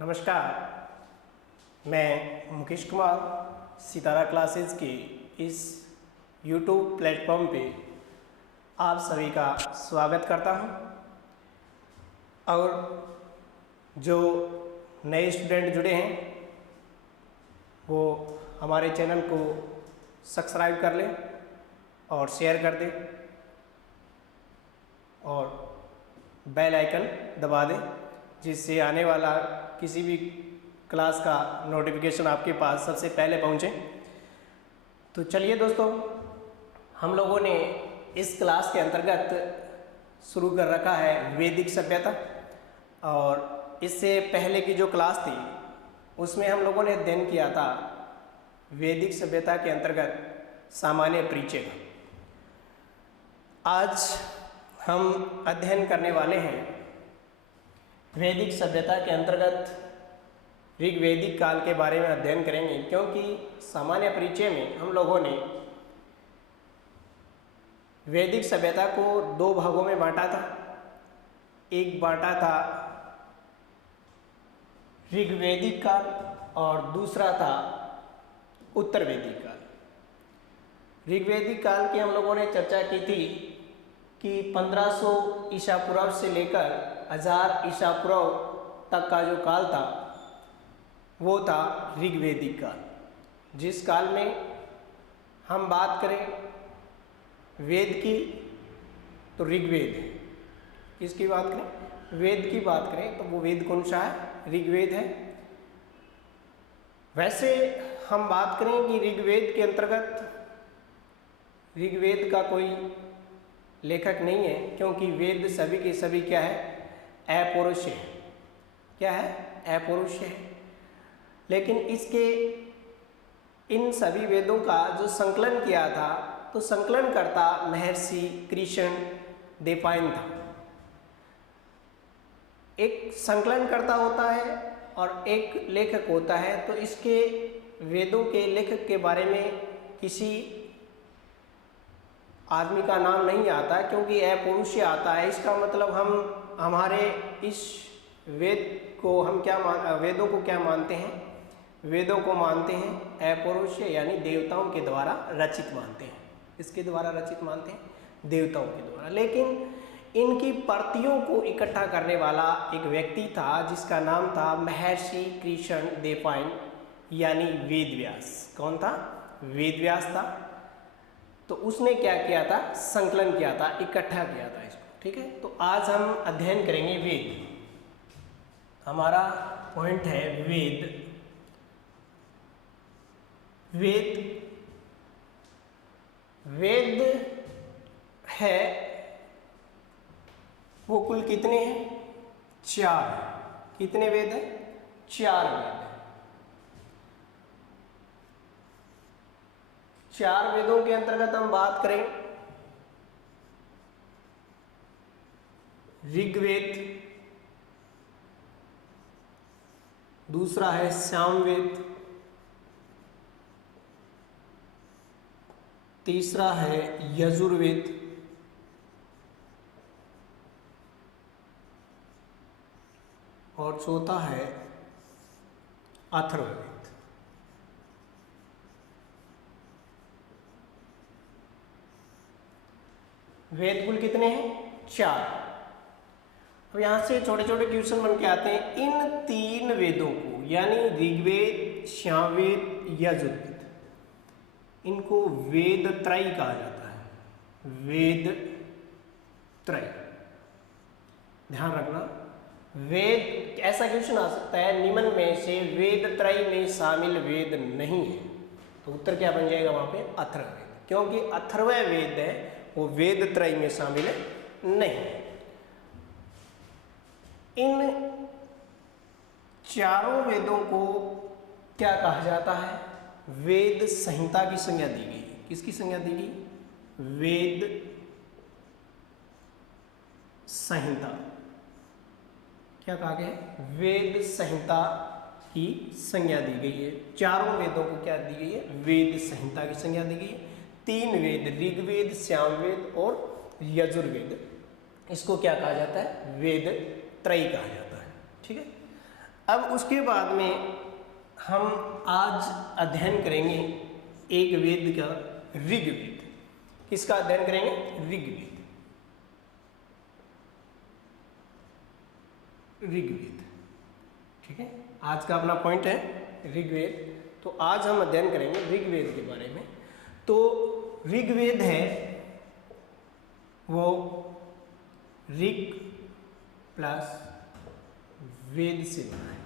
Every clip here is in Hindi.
नमस्कार, मैं मुकेश कुमार सितारा क्लासेस के इस YouTube प्लेटफॉर्म पे आप सभी का स्वागत करता हूं। और जो नए स्टूडेंट जुड़े हैं वो हमारे चैनल को सब्सक्राइब कर लें और शेयर कर दें और बेल आइकन दबा दें, जिससे आने वाला किसी भी क्लास का नोटिफिकेशन आपके पास सबसे पहले पहुंचे। तो चलिए दोस्तों, हम लोगों ने इस क्लास के अंतर्गत शुरू कर रखा है वैदिक सभ्यता। और इससे पहले की जो क्लास थी उसमें हम लोगों ने अध्ययन किया था वैदिक सभ्यता के अंतर्गत सामान्य परिचय का। आज हम अध्ययन करने वाले हैं वैदिक सभ्यता के अंतर्गत ऋग्वैदिक काल के बारे में अध्ययन करेंगे, क्योंकि सामान्य परिचय में हम लोगों ने वैदिक सभ्यता को दो भागों में बांटा था। एक बांटा था ऋग्वैदिक काल और दूसरा था उत्तर वैदिक काल। ऋग्वैदिक काल की हम लोगों ने चर्चा की थी कि 1500 ईसा पूर्व से लेकर 1000 ईसा पूर्व तक का जो काल था वो था ऋग्वैदिक काल। जिस काल में हम बात करें वेद की तो ऋग्वेद है। किसकी बात करें? वेद की बात करें तो वो वेद कौन सा है? ऋग्वेद है। वैसे हम बात करें कि ऋग्वेद के अंतर्गत ऋग्वेद का कोई लेखक नहीं है, क्योंकि वेद सभी के सभी क्या है? अपौरुष है। क्या है? अपौरुष है। लेकिन इसके इन सभी वेदों का जो संकलन किया था तो संकलन करता महर्षि कृष्ण देवपायन था। एक संकलनकर्ता होता है और एक लेखक होता है। तो इसके वेदों के लेखक के बारे में किसी आदमी का नाम नहीं आता, क्योंकि अपौरुष आता है। इसका मतलब हम हमारे इस वेद को हम वेदों को क्या मानते हैं? वेदों को मानते हैं अपौरुष, यानी देवताओं के द्वारा रचित मानते हैं। इसके द्वारा रचित मानते हैं? देवताओं के द्वारा। लेकिन इनकी प्रतियों को इकट्ठा करने वाला एक व्यक्ति था जिसका नाम था महर्षि कृष्ण देवपायन, यानी वेद व्यास। कौन था? वेद व्यास था। तो उसने क्या किया था? संकलन किया था, इकट्ठा किया था इसको। ठीक है, तो आज हम अध्ययन करेंगे वेद। हमारा पॉइंट है वेद। वेद है वो कुल कितने हैं? 4। कितने वेद हैं? 4 वेद हैं। 4 वेदों के अंतर्गत हम बात करें ऋग्वेद, दूसरा है सामवेद, तीसरा है यजुर्वेद, और चौथा है अथर्ववेद। वेद कुल कितने हैं? 4। अब यहां से छोटे छोटे क्वेश्चन बन के आते हैं। इन 3 वेदों को, यानी ऋग्वेद, सामवेद, यजुर्वेद, इनको वेद त्रय कहा जाता है। वेद त्रय, ध्यान रखना। वेद, ऐसा क्वेश्चन आ सकता है निम्न में से वेद त्रय में शामिल वेद नहीं है, तो उत्तर क्या बन जाएगा वहां पे? अथर्ववेद, क्योंकि अथर्ववेद है वो वेद त्रय में शामिल नहीं है। इन 4 वेदों को क्या कहा जाता है? वेद संहिता की संज्ञा दी गई। किसकी संज्ञा दी गई? वेद संहिता। क्या कहा गया? वेद संहिता की संज्ञा दी गई है। 4 वेदों को क्या दी गई है? वेद संहिता की संज्ञा दी गई है। 3 वेद, ऋग्वेद, सामवेद और यजुर्वेद, इसको क्या कहा जाता है? वेद त्रयी कहा जाता है। ठीक है। अब उसके बाद में हम आज अध्ययन करेंगे एक वेद का, ऋग्वेद। किसका अध्ययन करेंगे? ऋग्वेद। ऋग्वेद, ठीक है, आज का अपना पॉइंट है ऋग्वेद। तो आज हम अध्ययन करेंगे ऋग्वेद के बारे में। तो ऋग्वेद है वो ऋग प्लस वेद से बना है,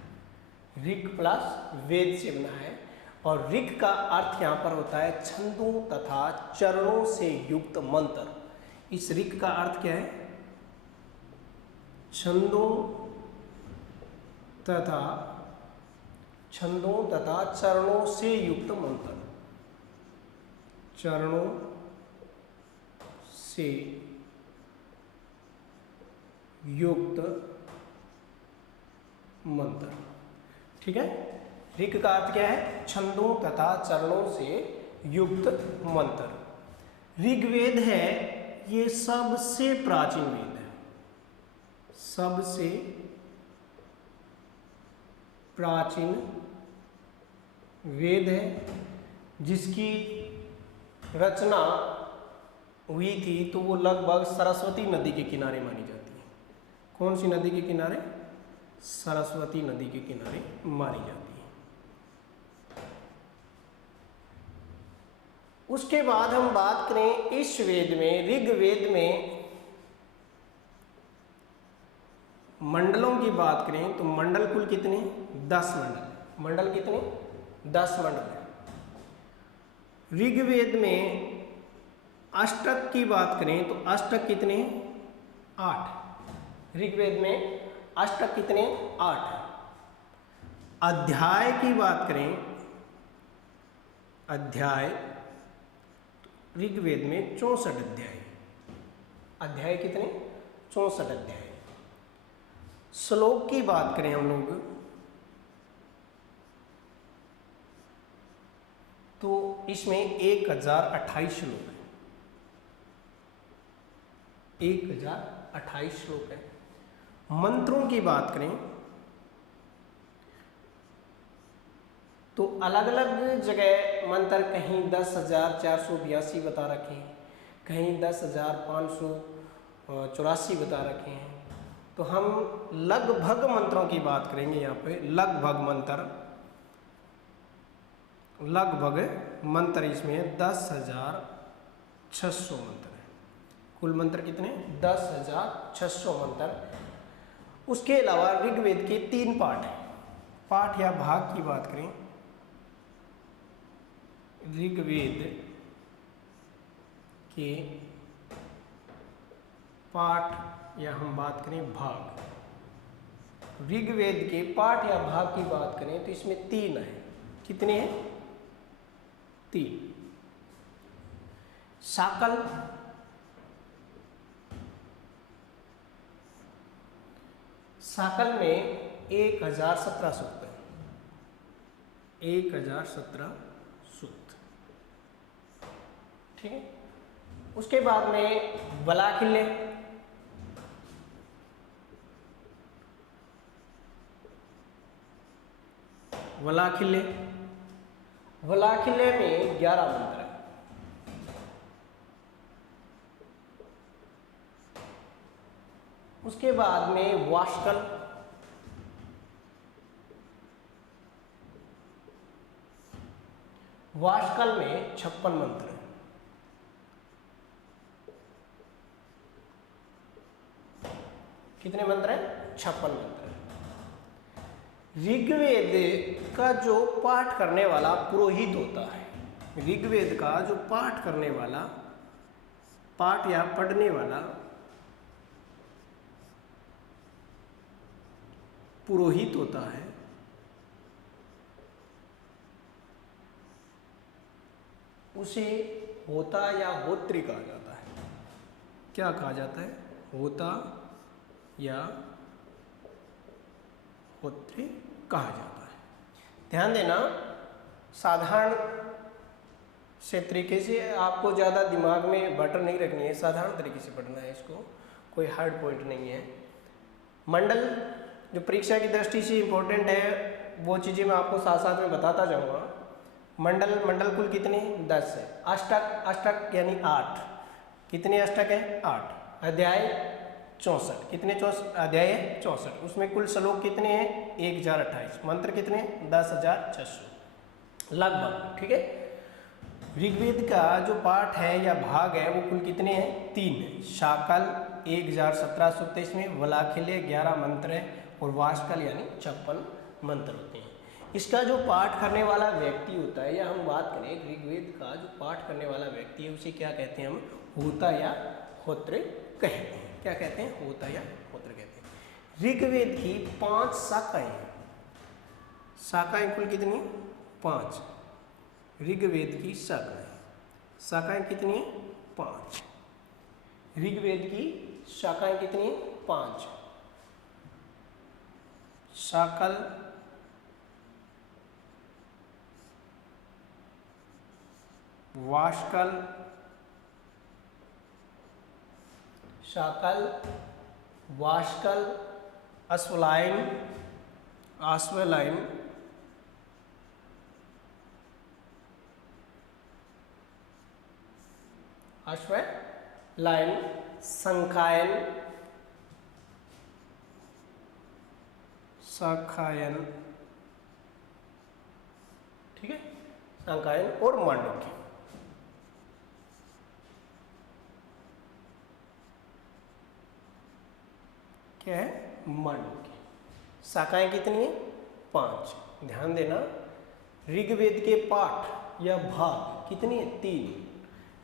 ऋग प्लस वेद से बना है। और ऋग का अर्थ यहाँ पर होता है छंदों तथा चरणों से युक्त मंत्र। इस ऋग का अर्थ क्या है? छंदों तथा चरणों से युक्त मंत्र, चरणों से युक्त मंत्र, ठीक है। ऋग का अर्थ क्या है? छंदों तथा चरणों से युक्त मंत्र। ऋग्वेद है ये सबसे प्राचीन वेद है, सबसे प्राचीन वेद है, जिसकी रचना हुई थी तो वो लगभग सरस्वती नदी के किनारे मानी जाती है। कौन सी नदी के किनारे? सरस्वती नदी के किनारे मानी जाती है। उसके बाद हम बात करें इस वेद में, ऋग्वेद में मंडलों की बात करें तो मंडल कुल कितने? 10 मंडल। मंडल कितने? 10 मंडल है। ऋग्वेद में अष्टक की बात करें तो अष्टक कितने? 8। ऋग्वेद में अष्टक कितने? 8। अध्याय की बात करें, अध्याय ऋग्वेद में 64 अध्याय। अध्याय कितने? 64 अध्याय। श्लोक की बात करें हम लोग तो इसमें 1028 श्लोक है, 1028 श्लोक है। मंत्रों की बात करें तो अलग अलग जगह मंत्र कहीं 10,482 बता रखे हैं, कहीं 10,584 बता रखे हैं। तो हम लगभग मंत्रों की बात करेंगे यहाँ पे। लगभग मंत्र इसमें 10,600 मंत्र है। कुल मंत्र कितने? 10,600 मंत्र। उसके अलावा ऋग्वेद के 3 पाठ हैं। पाठ या भाग की बात करें, ऋग्वेद के पाठ या हम बात करें भाग, ऋग्वेद के पाठ या भाग की बात करें तो इसमें 3 है। कितने हैं? 3। साकल, साकल में 1017 सूक्त है, 1017 सूक्त, ठीक है। उसके बाद में वलाखिल्य, वलाखिल्य में 11 मंत्र है। उसके बाद में वाष्कल, वाष्कल में 56 मंत्र है। कितने मंत्र हैं? 56 मंत्र है। ऋग्वेद का जो पाठ करने वाला पुरोहित होता है, ऋग्वेद का जो पाठ करने वाला, पाठ या पढ़ने वाला पुरोहित होता है, उसे होता या होत्री कहा जाता है। क्या कहा जाता है? होता या होत्री कहा जाता है। ध्यान देना, साधारण से तरीके से आपको ज़्यादा दिमाग में बटर नहीं रखनी है, साधारण तरीके से पढ़ना है इसको, कोई हार्ड पॉइंट नहीं है। मंडल जो परीक्षा की दृष्टि से इम्पोर्टेंट है वो चीज़ें मैं आपको साथ साथ में बताता जाऊँगा। मंडल कुल कितने 10 है। अष्टक यानी 8, कितने अष्टक है 8। अध्याय 64, कितने अध्याय है 64, उसमें कुल श्लोक कितने हैं 1028, मंत्र कितने 10,600 लगभग, ठीक है। ऋग्वेद का जो पाठ है या भाग है वो कुल कितने हैं 3 है। शाकल 1017 सूक्त है, इसमें वलाखिल्य 11 मंत्र है और वाष्कल यानी 56 मंत्र होते हैं। इसका जो पाठ करने वाला व्यक्ति होता है, या हम बात करें ऋग्वेद का जो पाठ करने वाला व्यक्ति है उसे क्या कहते हैं हम होता या होत्र कहते हैं। क्या कहते हैं होता या होत्र कहते हैं। ऋग्वेद की 5 शाखाएं हैं। शाखाएं कुल कितनी 5। ऋग्वेद की शाखाएं कितनी 5। ऋग्वेद की शाखाएं कितनी 5। शाकल, वाष्कल, शाकल, वाष्कल, अश्वलायन, शाखायन, ठीक है, शाखायन और मांडुक्य। क्या है मांडुक्य। शाखाएं कितनी है 5। ध्यान देना, ऋग्वेद के पाठ या भाग कितनी है 3।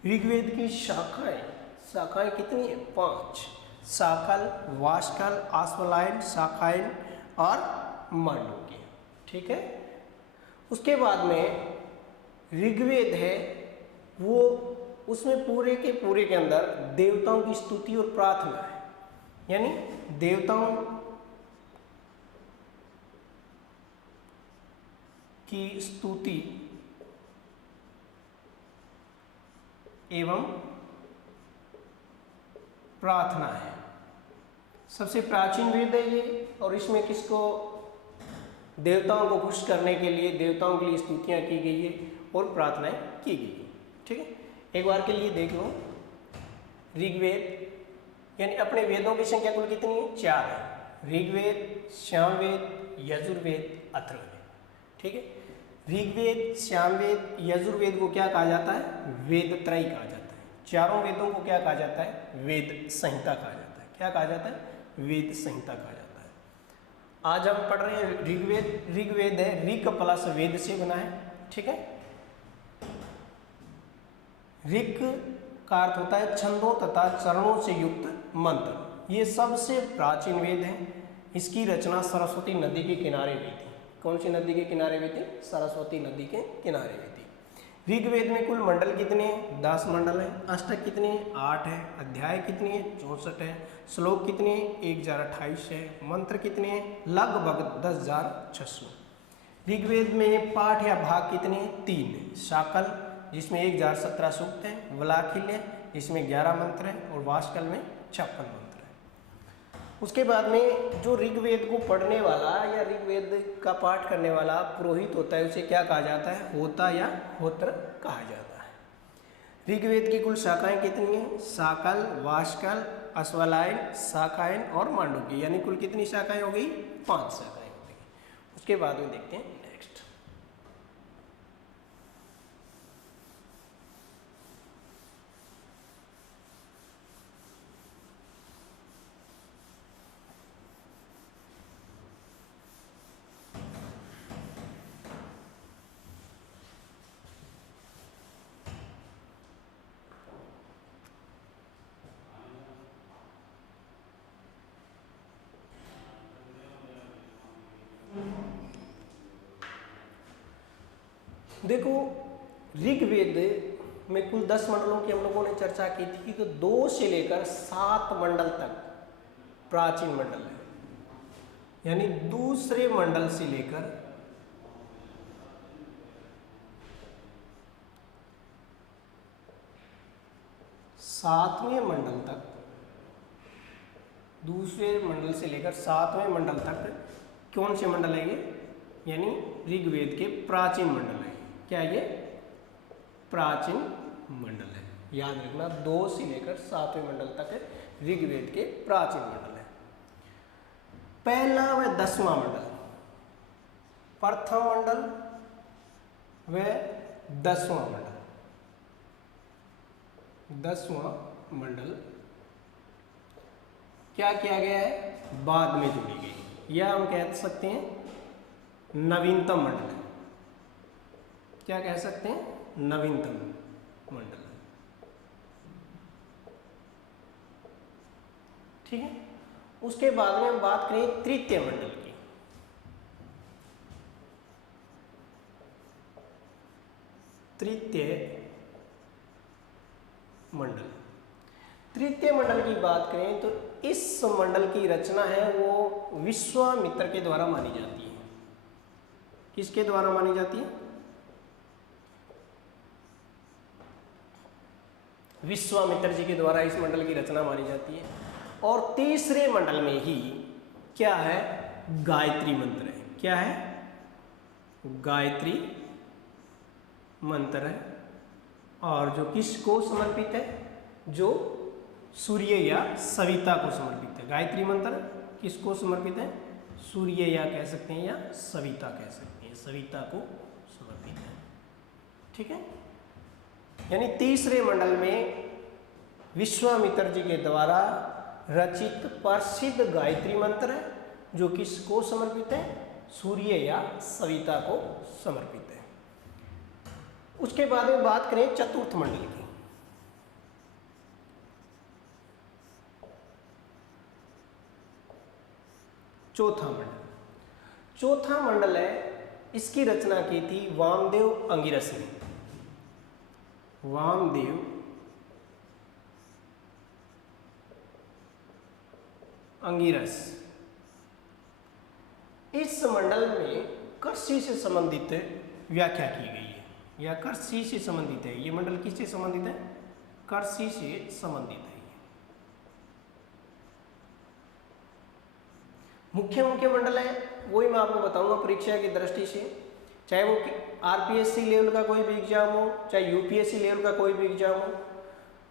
ऋग्वेद की शाखाएं कितनी है 5। शाकल, वाष्कल, अश्वलायन, शाखायन और मांडुक्य, ठीक है। उसके बाद में ऋग्वेद है वो, उसमें पूरे के अंदर देवताओं की स्तुति और प्रार्थना है, यानी देवताओं की स्तुति एवं प्रार्थना है। सबसे प्राचीन वेद है ये, और इसमें किसको देवताओं को खुश करने के लिए, देवताओं के लिए स्तुतियां की गई है और प्रार्थनाएं की गई है, ठीक है। एक बार के लिए देख लो, ऋग्वेद यानी अपने वेदों की संख्या कुल कितनी है 4 है। ऋग्वेद, सामवेद, यजुर्वेद, अथर्ववेद, ठीक है। ऋग्वेद, सामवेद, यजुर्वेद को क्या कहा जाता है वेद त्रयी कहा जाता है। चारों वेदों को क्या कहा जाता है वेद संहिता कहा जाता है। क्या कहा जाता है वेद संहिता कहा जाता है। आज हम पढ़ रहे हैं ऋग्वेद। ऋग्वेद है ऋक प्लस वेद से बना है, ठीक है। ऋक का अर्थ होता है छंदों तथा चरणों से युक्त मंत्र। ये सबसे प्राचीन वेद है। इसकी रचना सरस्वती नदी के किनारे हुई थी। कौन सी नदी के किनारे हुई थी सरस्वती नदी के किनारे हुई थी। ऋग्वेद में कुल मंडल कितने हैं 10 मंडल हैं। अष्टक कितने हैं 8 है। अध्याय कितने हैं 64 है। श्लोक कितने हैं 1028 है। मंत्र कितने हैं लगभग 10,600। ऋग्वेद में पाठ या भाग कितने हैं 3 है। शाकल जिसमें 1017 सूक्त है, वलाखिल्य जिसमें 11 मंत्र हैं और वाष्कल में 56 मंत्र हैं। उसके बाद में जो ऋग्वेद को पढ़ने वाला या ऋग्वेद का पाठ करने वाला पुरोहित होता है उसे क्या कहा जाता है होता या होत्र कहा जाता है। ऋग्वेद की कुल शाखाएं कितनी हैं शाकल, वाष्कल, अश्वलायन, शाखायन और मांडुक्य, यानी कुल कितनी शाखाएं हो गई 5 शाखाएं हो गई। उसके बाद में देखते हैं नेक्स्ट। देखो ऋग्वेद में कुल 10 मंडलों की हम लोगों ने चर्चा की थी, तो 2 से लेकर 7 मंडल तक प्राचीन मंडल है, यानी दूसरे मंडल से लेकर 7वें मंडल तक दूसरे मंडल से लेकर 7वें मंडल तक कौन से मंडल है ये, यानी ऋग्वेद के प्राचीन मंडल है। क्या है ये, प्राचीन मंडल है। याद रखना 2 से लेकर 7वें मंडल तक ऋग्वेद के प्राचीन मंडल है। पहला व 10वां मंडल, प्रथम मंडल व 10वां मंडल। 10वां मंडल क्या किया गया है, बाद में जोड़ी गई, या हम कह सकते हैं नवीनतम मंडल है। क्या कह सकते हैं, नवीनतम मंडल है। ठीक है। उसके बाद में हम बात करें तृतीय मंडल की। तृतीय मंडल, तृतीय मंडल की बात करें तो इस मंडल की रचना है वो विश्वामित्र के द्वारा मानी जाती है। किसके द्वारा मानी जाती है, विश्वामित्र जी के द्वारा इस मंडल की रचना मानी जाती है। और तीसरे मंडल में ही क्या है, गायत्री मंत्र है। क्या है, गायत्री मंत्र है। और जो किसको समर्पित है, जो सूर्य या सविता को समर्पित है। गायत्री मंत्र किसको समर्पित है, सूर्य या कह सकते हैं, या सविता कह सकते हैं, सविता को समर्पित है। ठीक है। यानी तीसरे मंडल में विश्वामित्र जी के द्वारा रचित प्रसिद्ध गायत्री मंत्र है, जो किसको समर्पित है, सूर्य या सविता को समर्पित है। उसके बाद में बात करें चतुर्थ मंडल की। चौथा मंडल, चौथा मंडल है, इसकी रचना की थी वामदेव अंगिरस ने। वामदेव अंगिरस। इस मंडल में कृषि से संबंधित व्याख्या की गई है, या कृषि से संबंधित है। ये मंडल किससे संबंधित है, कृषि से संबंधित है। मुख्य मुख्य मंडल है वही मैं आपको बताऊंगा परीक्षा की दृष्टि से, चाहे वो आरपीएससी लेवल का कोई भी एग्जाम हो, चाहे यूपीएससी लेवल का कोई भी एग्जाम हो,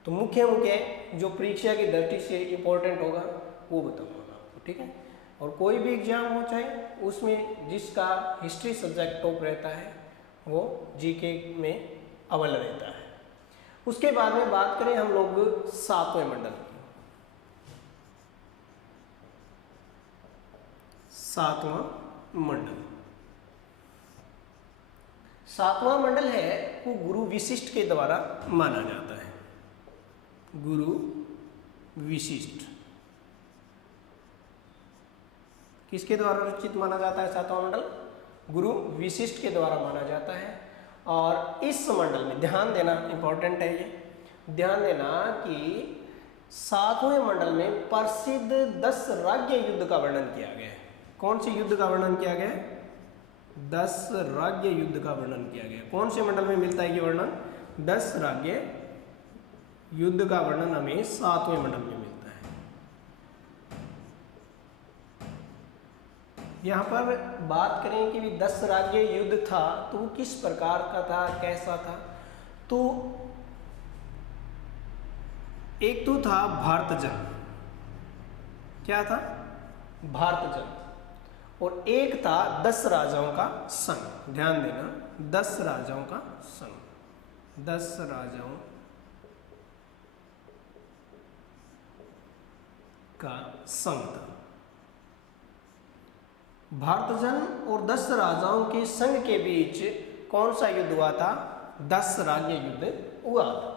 तो मुख्य मुख्य जो परीक्षा की दृष्टि से इंपॉर्टेंट होगा वो बताऊंगा आपको। ठीक है। और कोई भी एग्जाम हो, चाहे उसमें जिसका हिस्ट्री सब्जेक्ट टॉप रहता है वो जीके में अव्वल रहता है। उसके बाद में बात करें हम लोग 7वें मंडल की। 7वां मंडल, 7वां मंडल है वो गुरु विशिष्ट के द्वारा माना जाता है। गुरु विशिष्ट किसके द्वारा रचित माना जाता है, 7वां मंडल गुरु विशिष्ट के द्वारा माना जाता है। और इस मंडल में ध्यान देना इंपॉर्टेंट है, ये ध्यान देना कि 7वें मंडल में प्रसिद्ध 10 राज्य युद्ध का वर्णन किया गया है। कौन से युद्ध का वर्णन किया गया है, 10 राज्य युद्ध का वर्णन किया गया। कौन से मंडल में मिलता है ये वर्णन, 10 राज्य युद्ध का वर्णन हमें 7वें मंडल में मिलता है। यहाँ पर बात करें कि 10 राज्य युद्ध था तो वो किस प्रकार का था, कैसा था। तो एक तो था भारत जंग, क्या था, भारत जंग। और एक था 10 राजाओं का संघ। ध्यान देना, 10 राजाओं का संघ, 10 राजाओं का संघ था। भारत जंग और 10 राजाओं के संघ के बीच कौन सा युद्ध हुआ था, 10 राज्य युद्ध हुआ था।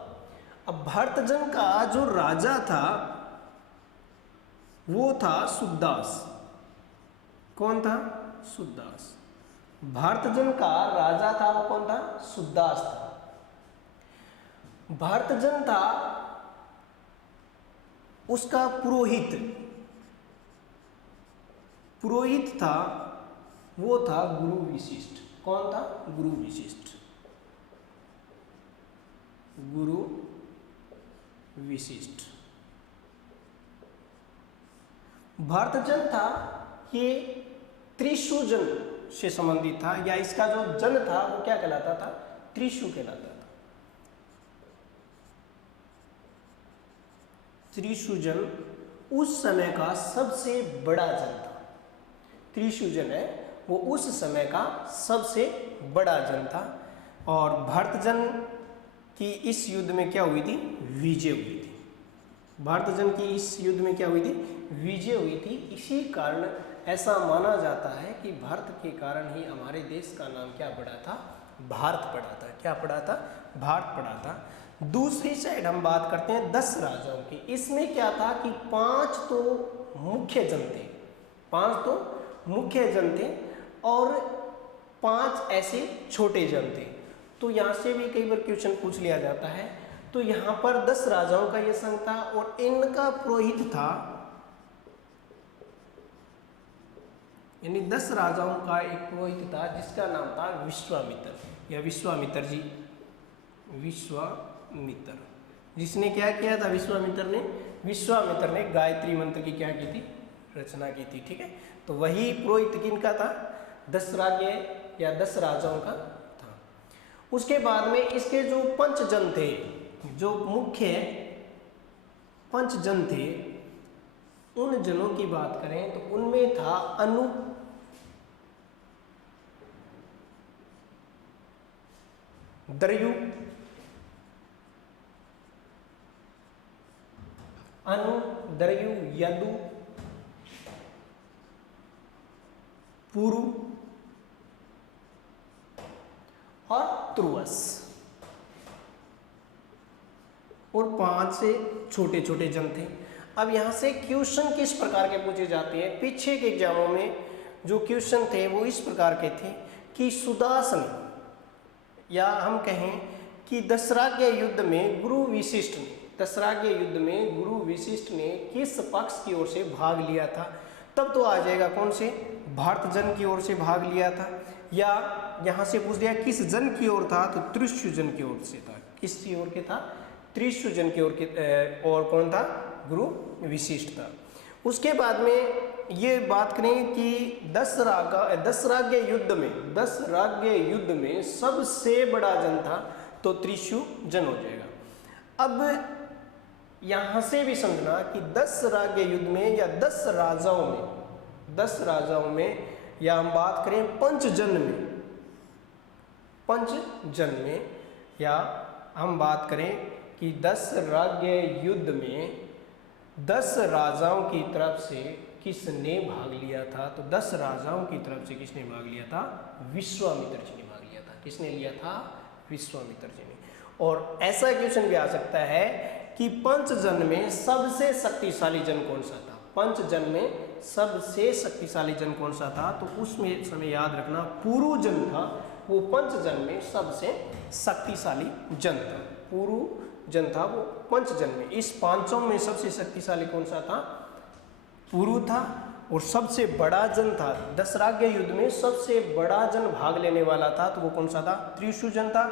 अब भारत जंग का जो राजा था वो था सुदास। कौन था, सुदास। भारत जन का राजा था वो कौन था, सुदास था। भारत जन था उसका पुरोहित था वो था गुरु विशिष्ट। कौन था, गुरु विशिष्ट। गुरु विशिष्ट। भर्तजन था ये त्रिशु जन से संबंधित था, या इसका जो जन था वो क्या कहलाता था? त्रिशु कहलाता था। त्रिशु जन उस समय का सबसे बड़ा जन था। त्रिशु जन है वो उस समय का सबसे बड़ा जन था। और भर्तजन की इस युद्ध में क्या हुई थी? विजय हुई थी। भर्तजन की इस युद्ध में क्या हुई थी? विजय हुई थी। इसी कारण ऐसा माना जाता है कि भरत के कारण ही हमारे देश का नाम क्या पड़ा था? भारत पड़ा था। क्या पड़ा था? भारत पड़ा था। दूसरी साइड हम बात करते हैं 10 राजाओं की। इसमें क्या था कि 5 तो मुख्य जन थे, 5 तो मुख्य जन थे और 5 ऐसे छोटे जन थे। तो यहाँ से भी कई बार क्वेश्चन पूछ लिया जाता है। तो यहाँ पर 10 राजाओं का यह संघ था और इनका पुरोहित था, यानी 10 राजाओं का एक पुरोहित था जिसका नाम था विश्वामित्र या विश्वामित्र जी। विश्वामित्र जिसने क्या किया था? विश्वामित्र ने गायत्री मंत्र की क्या की थी? रचना की थी। ठीक है, तो वही पुरोहित किनका था? 10 राज्य या 10 राजाओं का था। उसके बाद में इसके जो पंचजन थे, जो मुख्य पंचजन थे, उन जनों की बात करें तो उनमें था अनु, दर्यु, यदु, पुरु और तुर्वस, और 5 से छोटे छोटे जन थे। अब यहाँ से क्वेश्चन किस प्रकार के पूछे जाते हैं? पीछे के एग्जामों में जो क्वेश्चन थे वो इस प्रकार के थे कि सुदासन, या हम कहें कि दशराज्य युद्ध में गुरु विशिष्ट ने, दशराज्य युद्ध में गुरु विशिष्ट ने किस पक्ष की ओर से भाग लिया था? तब तो आ जाएगा कौन से? भरत जन की ओर से भाग लिया था। या यहाँ से पूछ लिया किस जन की ओर था? तो त्रिशु जन की ओर से था। किसकी ओर के था? त्रिशु जन की ओर के। और कौन था? गुरु विशिष्ट था। उसके बाद में ये बात करें कि दशराज्य युद्ध में सबसे बड़ा जन था तो त्रिशु जन हो जाएगा। अब यहाँ से भी समझना कि 10 राज्य युद्ध में या 10 राजाओं में, या हम बात करें पंचजन में, या हम बात करें कि 10 राज्य युद्ध में 10 राजाओं की तरफ से किसने भाग लिया था? तो 10 राजाओं की तरफ से किसने भाग लिया था? विश्वामित्र जी ने भाग लिया था। किसने लिया था? विश्वामित्र जी ने। और ऐसा क्वेश्चन भी आ सकता है कि पंचजन में सबसे शक्तिशाली जन कौन सा था? पंचजन में सबसे शक्तिशाली जन कौन सा था? तो उसमें समय याद रखना पुरु जन था, वो पंचजन में सबसे शक्तिशाली जन था। पुरु जन था वो पंचजन में। इस 5 में सबसे शक्तिशाली कौन सा था? पुरु था। और सबसे बड़ा जन था, दशराज्य युद्ध में सबसे बड़ा जन भाग लेने वाला था, तो वो कौन सा था? त्रिशु जन था।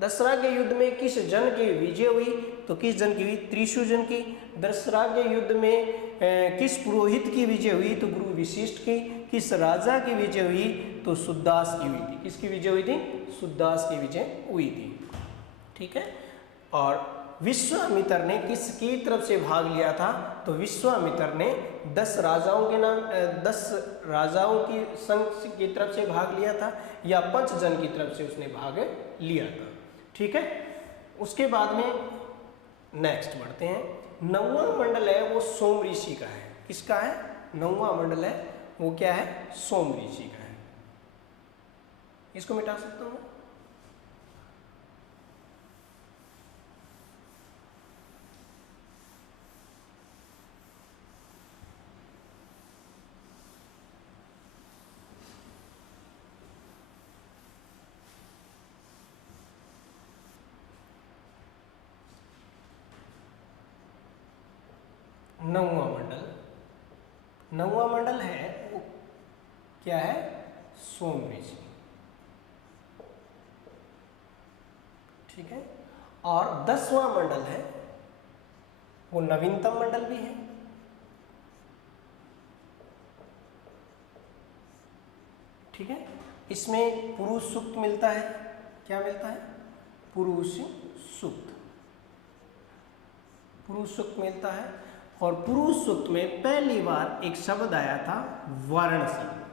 दशराज्य युद्ध में किस जन की विजय हुई? तो किस जन की हुई? त्रिशु जन की। दशराज्य युद्ध में किस पुरोहित की विजय हुई? तो गुरु विशिष्ट की। किस राजा की विजय हुई? तो सुदास की हुई थी। किसकी विजय हुई थी? सुदास की विजय हुई थी। ठीक है। और विश्वामित्र ने किसकी तरफ से भाग लिया था? तो विश्वामित्र ने 10 राजाओं के नाम 10 राजाओं की संघ की तरफ से भाग लिया था, या पंचजन की तरफ से उसने भाग लिया था। ठीक है। उसके बाद में नेक्स्ट बढ़ते हैं। 9वां मंडल है वो सोम ऋषि का है। किसका है? 9वां मंडल है वो क्या है? सोम ऋषि का है। इसको मिटा सकता हूँ। नौवां मंडल है वो क्या है? सोम ऋषि। ठीक है। और 10वां मंडल है वो नवीनतम मंडल भी है। ठीक है। इसमें पुरुष सूक्त मिलता है, क्या मिलता है? पुरुष सूक्त, पुरुष सूक्त मिलता है। और पुरुष सूक्त में पहली बार एक शब्द आया था वर्ण शब्द।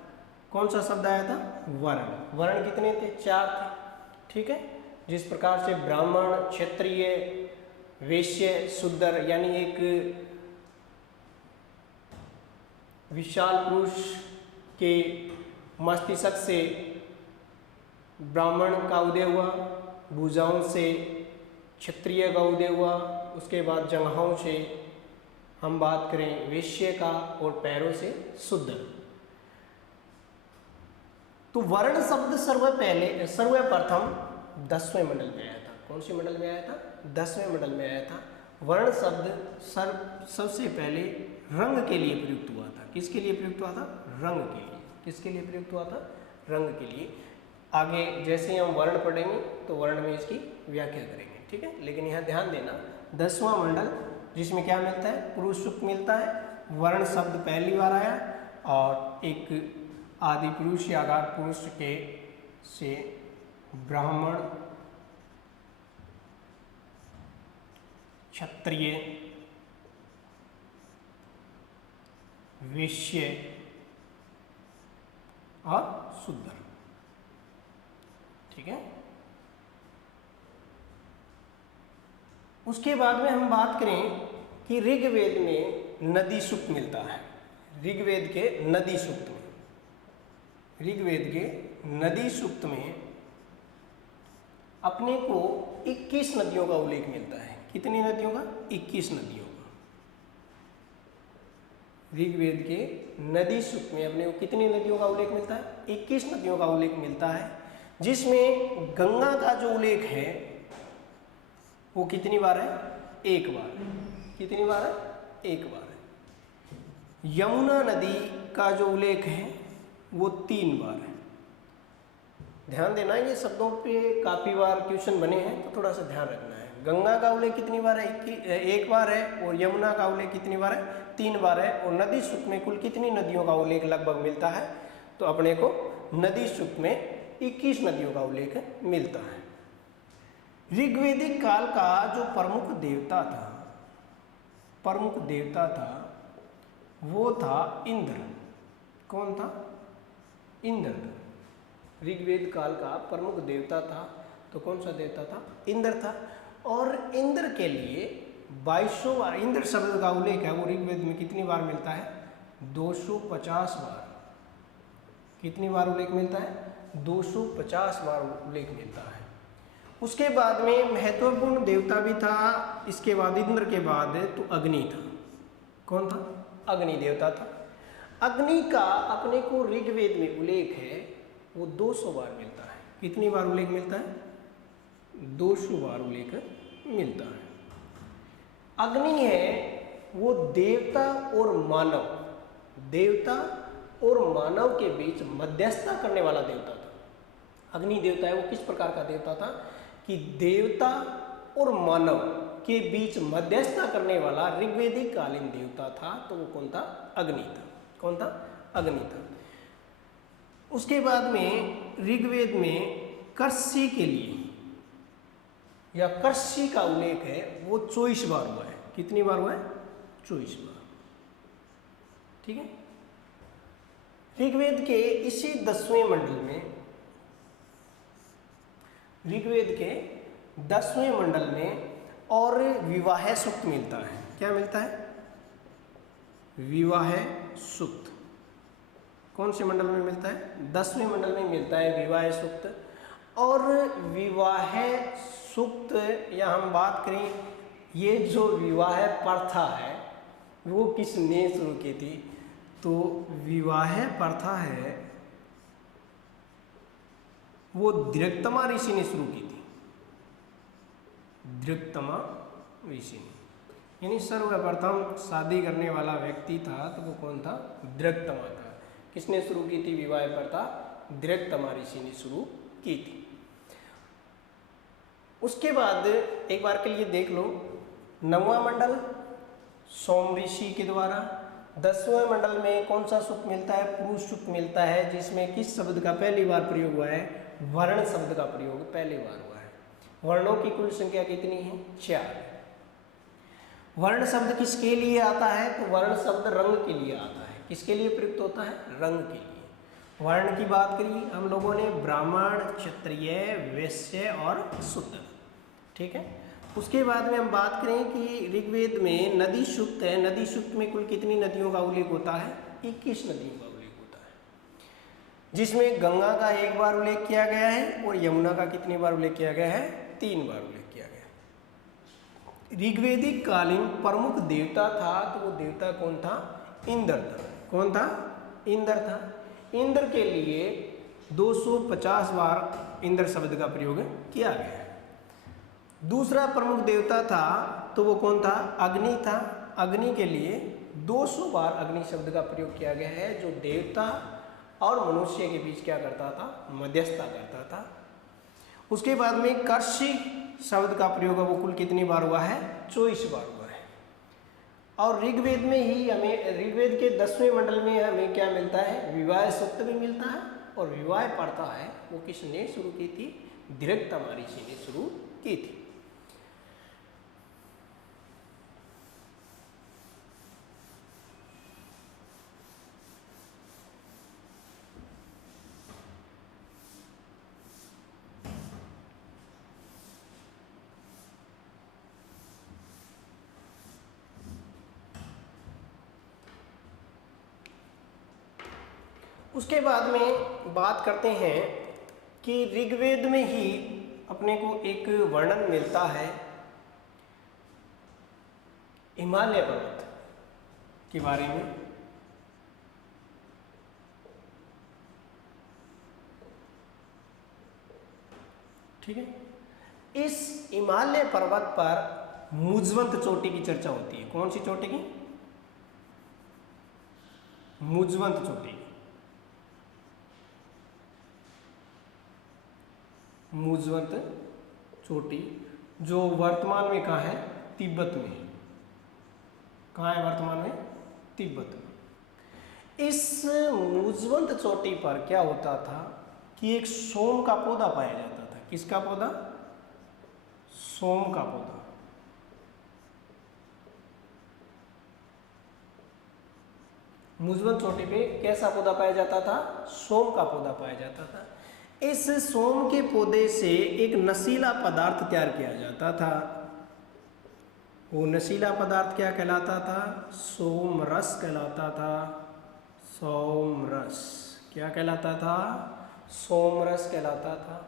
कौन सा शब्द आया था? वर्ण। वर्ण कितने थे? 4 थे, ठीक है। जिस प्रकार से ब्राह्मण, क्षत्रिय, वैश्य, शूद्र, यानी एक विशाल पुरुष के मस्तिष्क से ब्राह्मण का उदय हुआ, भुजाओं से क्षत्रिय का उदय हुआ, उसके बाद जंघाओं से हम बात करें वैश्य का, और पैरों से शूद्र। तो वर्ण शब्द सर्वप्रथम 10वें मंडल में आया था। कौन से मंडल में आया था? 10वें मंडल में आया था। वर्ण शब्द सबसे पहले रंग के लिए प्रयुक्त हुआ था। किसके लिए प्रयुक्त हुआ था? रंग के लिए। किसके लिए प्रयुक्त हुआ था? रंग के लिए। आगे जैसे ही हम वर्ण पढ़ेंगे तो वर्ण में इसकी व्याख्या करेंगे, ठीक है। लेकिन यहाँ ध्यान देना, 10वां मंडल जिसमें क्या मिलता है? पुरुष सूक्त मिलता है। वर्ण शब्द पहली बार आया, और एक आदि पुरुष या आगार पुरुष के से ब्राह्मण, क्षत्रिय, वैश्य और शूद्र, ठीक है। उसके बाद में हम बात करें कि ऋग्वेद में नदी सूक्त मिलता है। ऋग्वेद के नदी सूक्त में, ऋग्वेद के नदी सूक्त में अपने को 21 नदियों का उल्लेख मिलता है। कितनी नदियों का? 21 नदियों का। ऋग्वेद के नदी सूक्त में अपने को कितनी नदियों का उल्लेख मिलता है? 21 नदियों का उल्लेख मिलता है, जिसमें गंगा का जो उल्लेख है वो कितनी बार है? 1 बार। कितनी बार है? 1 बार है। यमुना नदी का जो उल्लेख है वो 3 बार है। ध्यान देना, ये शब्दों पे काफ़ी बार क्वेश्चन बने हैं, तो थोड़ा सा ध्यान रखना है। गंगा का उल्लेख कितनी बार है? 1 बार है। और यमुना का उल्लेख कितनी बार है? 3 बार है। और नदी सूक्त में कुल कितनी नदियों का उल्लेख लगभग मिलता है? तो अपने को नदी सूक्त में 21 नदियों का उल्लेख मिलता है। ऋग्वेदिक काल का जो प्रमुख देवता था वो था इंद्र। कौन था? इंद्र। ऋग्वेद काल का प्रमुख देवता था, तो कौन सा देवता था? इंद्र था। और इंद्र के लिए 22 बार, इंद्र शब्द का उल्लेख है वो ऋग्वेद में कितनी बार मिलता है? 250 बार। कितनी बार उल्लेख मिलता है? 250 बार उल्लेख मिलता है। उसके बाद में महत्वपूर्ण देवता भी था, इसके बाद इंद्र के बाद तो अग्नि था। कौन था? अग्नि देवता था। अग्नि का अपने को ऋग्वेद में उल्लेख है वो 200 बार मिलता है। कितनी बार उल्लेख मिलता है? 200 बार उल्लेख मिलता है। अग्नि है वो देवता और मानव के बीच मध्यस्थता करने वाला देवता था। अग्नि देवता है वो किस प्रकार का देवता था कि देवता और मानव के बीच मध्यस्थता करने वाला ऋग्वेदिक कालीन देवता था। तो वो कौन था? अग्नि था। कौन था? अग्नि था। उसके बाद में ऋग्वेद में कर्षी के लिए या कर्षी का उल्लेख है वो 24 बार हुआ है। कितनी बार हुआ है? 24 बार, ठीक है। ऋग्वेद के इसी 10वें मंडल में, ऋग्वेद के 10वें मंडल में और विवाह सूक्त मिलता है। क्या मिलता है? विवाह सूक्त। कौन से मंडल में मिलता है? 10वें मंडल में मिलता है विवाह सूक्त। और विवाह सूक्त या हम बात करें, ये जो विवाह प्रथा है वो किसने शुरू की थी? तो विवाह प्रथा है वो दृक्तमा ऋषि ने शुरू की थी। दृक्तमा ऋषि ने, यानी सर्वप्रथम शादी करने वाला व्यक्ति था तो वो कौन था? दृक्तमा था। किसने शुरू की थी विवाह प्रथा? दृक्तमा ऋषि ने शुरू की थी। उसके बाद एक बार के लिए देख लो, 9वां मंडल सोम ऋषि के द्वारा, 10वें मंडल में कौन सा सूक्त मिलता है? पुरुष सूक्त मिलता है, जिसमें किस शब्द का पहली बार प्रयोग हुआ है? वर्ण शब्द का प्रयोग पहली बार हुआ है। वर्णों की कुल संख्या कितनी है? 4। वर्ण शब्द किसके लिए आता है? तो वर्ण शब्द रंग के लिए आता है। किसके लिए प्रयुक्त होता है? रंग के लिए। वर्ण की बात करिए हम लोगों ने, ब्राह्मण, क्षत्रिय, वैश्य और शूद्र, ठीक है। उसके बाद में हम बात करें कि ऋग्वेद में नदी सूक्त है। नदी सूक्त में कुल कितनी नदियों का उल्लेख होता है? 21 नदियों का उल्लेख होता है, जिसमें गंगा का 1 बार उल्लेख किया गया है और यमुना का कितनी बार उल्लेख किया गया है? 3 बार उल्लेख किया गया है। ऋग्वेदिक कालीन प्रमुख देवता था, तो वो देवता कौन था? इंद्र था। कौन था? इंद्र था। इंद्र के लिए 250 बार इंद्र शब्द का प्रयोग किया गया है। दूसरा प्रमुख देवता था तो वो कौन था? अग्नि था। अग्नि के लिए 200 बार अग्नि शब्द का प्रयोग किया गया है, जो देवता और मनुष्य के बीच क्या करता था? मध्यस्थता करता था। उसके बाद में कर्षि शब्द का प्रयोग वो कुल कितनी बार हुआ है? 24 बार हुआ है। और ऋग्वेद में ही हमें, ऋग्वेद के 10वें मंडल में हमें क्या मिलता है? विवाह सूक्त भी मिलता है। और विवाह पढ़ता है वो किसने शुरू की थी? दीर्घता महर्षि ने शुरू की थी। उसके बाद में बात करते हैं कि ऋग्वेद में ही अपने को एक वर्णन मिलता है हिमालय पर्वत के बारे में। ठीक है, इस हिमालय पर्वत पर मुजवंत चोटी की चर्चा होती है। कौन सी चोटी की? मुजवंत चोटी। मुजवंत चोटी जो वर्तमान में कहाँ है? तिब्बत में। कहाँ है वर्तमान में? तिब्बत में। इस मुजवंत चोटी पर क्या होता था कि एक सोम का पौधा पाया जाता था। किसका पौधा? सोम का पौधा। मुजवंत चोटी पे कैसा पौधा पाया जाता था? सोम का पौधा पाया जाता था। इस सोम के पौधे से एक नशीला पदार्थ तैयार किया जाता था। वो नशीला पदार्थ क्या कहलाता था? सोम रस कहलाता था। सोम रस क्या कहलाता था? सोम रस कहलाता था।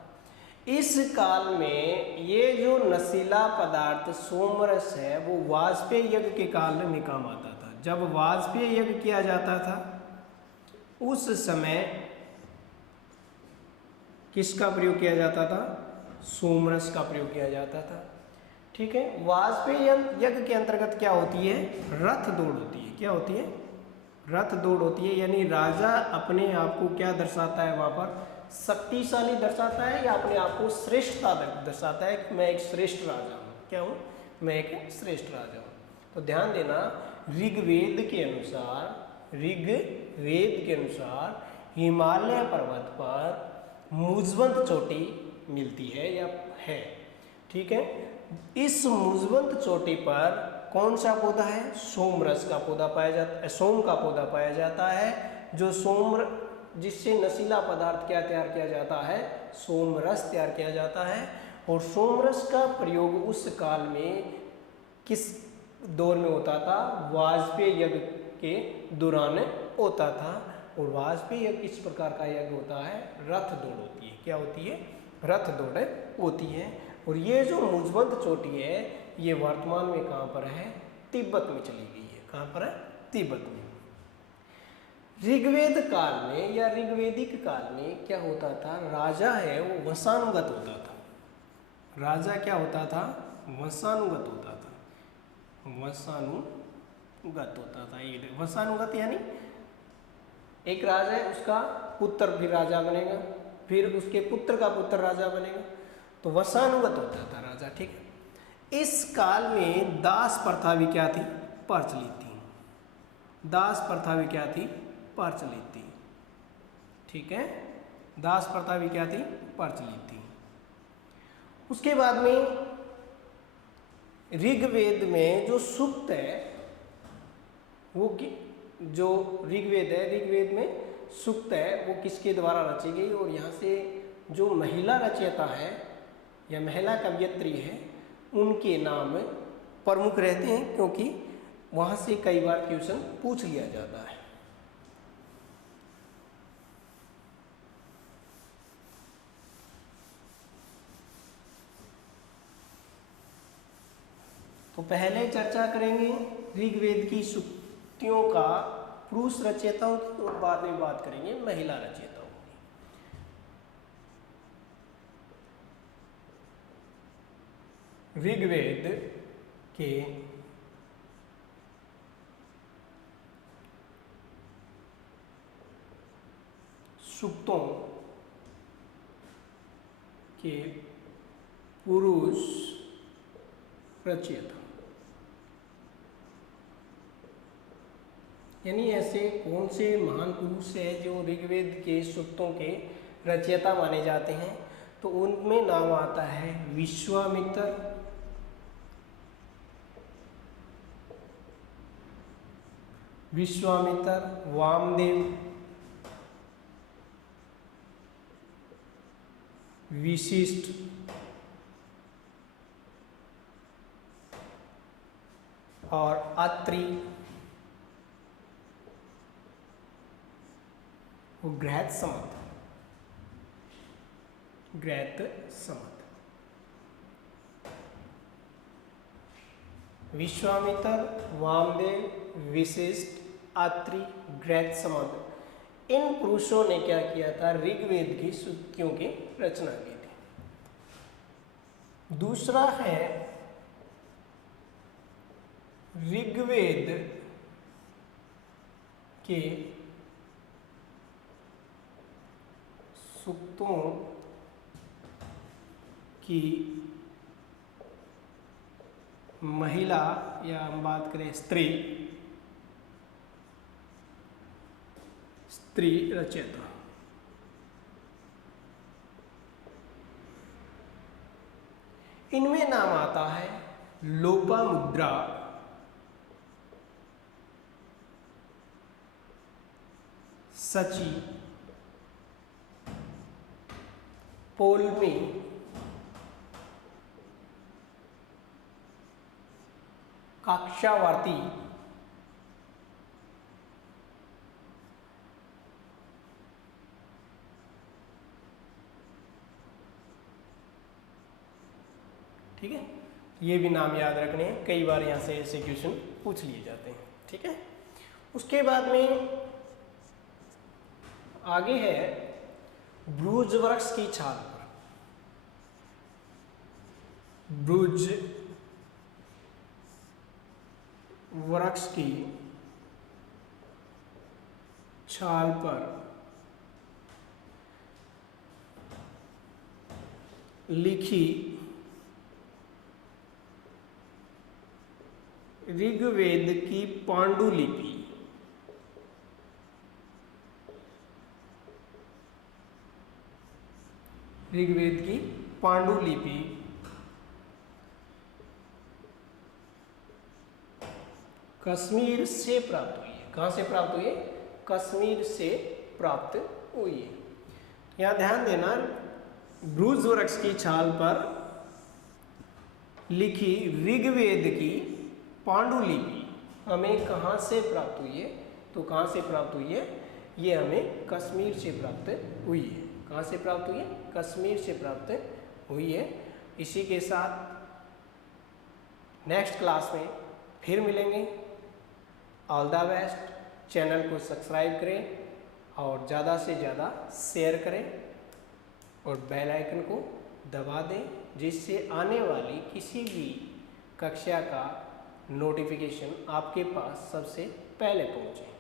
इस काल में ये जो नशीला पदार्थ सोम रस है वो वाजपेय यज्ञ के काल में काम आता था। जब वाजपेय यज्ञ किया जाता था उस समय किसका प्रयोग किया जाता था? सोमरस का प्रयोग किया जाता था। ठीक है, वाजपेय यज्ञ के अंतर्गत क्या होती है? रथ दौड़ होती है। क्या होती है? रथ दौड़ होती है। यानी राजा अपने आप को क्या दर्शाता है? वहाँ पर शक्तिशाली दर्शाता है या अपने आप को श्रेष्ठता दर्शाता है कि मैं एक श्रेष्ठ राजा हूँ। क्या हूँ? मैं एक श्रेष्ठ राजा हूँ। तो ध्यान देना, ऋग्वेद के अनुसार हिमालय पर्वत पर मुजवंत चोटी मिलती है या है। ठीक है, इस मुजवंत चोटी पर कौन सा पौधा है? सोमरस का पौधा पाया जाता है। सोम का पौधा पाया जाता है, जो जिससे नशीला पदार्थ क्या तैयार किया जाता है? सोमरस तैयार किया जाता है। और सोमरस का प्रयोग उस काल में किस दौर में होता था? वाजपेय यज्ञ के दौरान होता था। और वाजपेय यज्ञ किस प्रकार का यज्ञ होता है? रथ दौड़ होती है। क्या होती है? रथ दौड़ होती है। और ये जो मुजवंत चोटी है ये वर्तमान में कहाँ पर है? तिब्बत में चली गई है। कहाँ पर है? तिब्बत में। ऋग्वेद काल में या ऋग्वेदिक काल में क्या होता था? राजा है वो वंशानुगत होता था। राजा क्या होता था? वंशानुगत होता था। वंशानुगत होता था। ये वंशानुगत यानी एक राजा है, उसका पुत्र भी राजा बनेगा, फिर उसके पुत्र का पुत्र राजा बनेगा, तो वंशानुगत होता था राजा। ठीक है, इस काल में दास प्रथा भी क्या थी? प्रचलित थी। दास प्रथा भी क्या थी, प्रचलित थी। ठीक है, दास प्रथा भी क्या थी, प्रचलित थी। उसके बाद में ऋग्वेद में जो सूक्त है वो जो ऋग्वेद है, ऋग्वेद में सूक्त है वो किसके द्वारा रची गई, और यहाँ से जो महिला रचयिता है या महिला कवयित्री है उनके नाम प्रमुख रहते हैं, क्योंकि वहाँ से कई बार क्वेश्चन पूछ लिया जाता है। तो पहले चर्चा करेंगे ऋग्वेद की सूक्तियों का पुरुष रचयिताओं की, और बाद में बात करेंगे महिला रचयिताओं की। ऋग्वेद के सूक्तों के पुरुष रचयिता, यानी ऐसे कौन से महान पुरुष है जो ऋग्वेद के सूक्तों के रचयिता माने जाते हैं, तो उनमें नाम आता है विश्वामित्र, वामदेव, विशिष्ट, और अत्रि, गृहत समत। विश्वामित्र, वामदेव, विशिष्ट, अत्रि, गृहत समत, इन पुरुषों ने क्या किया था, ऋग्वेद की सूक्तियों की रचना की थी। दूसरा है ऋग्वेद के सूक्तों की महिला, या हम बात करें स्त्री रचयिता। इनमें नाम आता है लोपामुद्रा, सची, पोलमी, काक्षावर्ती, ठीक है, ये भी नाम याद रखने हैं, कई बार यहाँ से ऐसे क्वेश्चन पूछ लिए जाते हैं। ठीक है, उसके बाद में आगे है ब्रूज वृक्ष की छाल पर। ब्रूज वृक्ष की छाल पर लिखी ऋग्वेद की पांडुलिपि, ऋग्वेद की पांडुलिपि कश्मीर से प्राप्त हुई है। कहाँ से प्राप्त हुई है? कश्मीर से प्राप्त हुई है। यहाँ ध्यान देना, ब्रूज वृक्ष की छाल पर लिखी ऋग्वेद की पांडुलिपि हमें कहाँ से प्राप्त हुई है? तो कहाँ से प्राप्त हुई है? ये हमें कश्मीर से प्राप्त हुई है। कहाँ से प्राप्त हुई है? कश्मीर से प्राप्त हुई है। इसी के साथ नेक्स्ट क्लास में फिर मिलेंगे। All the best. चैनल को सब्सक्राइब करें और ज़्यादा से ज़्यादा शेयर करें और बेल आइकन को दबा दें, जिससे आने वाली किसी भी कक्षा का नोटिफिकेशन आपके पास सबसे पहले पहुंचे।